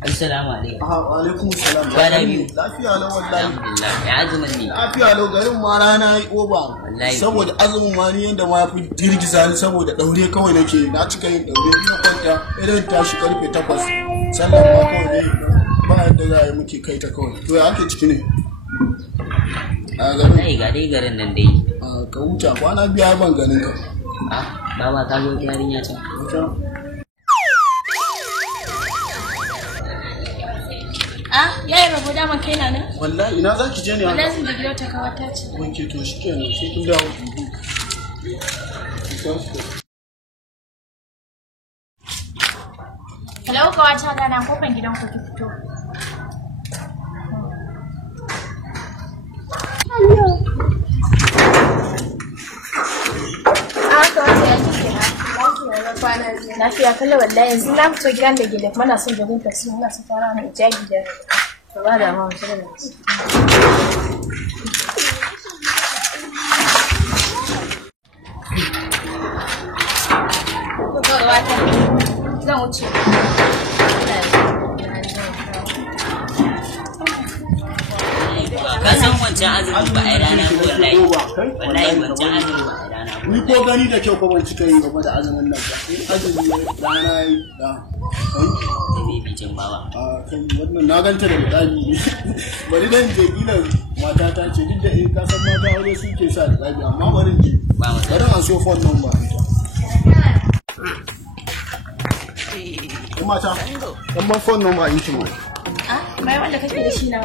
Assalamu alaikum. Wa alaikum salam. Kwana biyu. Lafiya lau wallahi. Alhamdulillah. Ya azumin ne. Lafiya lau garin ma rana yi oba. Saboda azumin ma ni yanda ma fi girgiza ni saboda daure kawai nake. Na cika yin daure ina kwanta idan tashi karfe 8. Sallan ma kawai ba yadda za a yi muke kai ta kawai. To ya ake ciki ne? A garin. Ga dai garin nan dai. Ka huta kwana biya ban ganin ka. Baba ka zo yarinya can. Yaya rabu dama kai na nan? Wallahi ina za ki je ne? Wallahi zan je ta kawata ce. Wanke to shi kenan sai kin dawo. Hello kawata gana kofar gidan ku ki fito. Kawata ya kike na? Lafiya kala wallahi yanzu na fito gidan da gida mana son da gunta su muna su fara mai jagi da ba da ma mutum da su. Zan wuce. Ka san wancan azumi ba a yi rana ko wallahi. Wallahi wancan azumi ba a yi rana ko. Ni ko gani da kyau ko ban cika yi game da azumin nan ba. Azumi rana yi da. Zai bi jin baba. Kai wannan na ganta da misali ne. Bari dan je kila mata ta ce duk da ka san mata wani suke sa da tsabi amma bari je. Bari an so phone number. Mata, ɗan ban phone number yi ki mu. Bai wanda kake da shi na.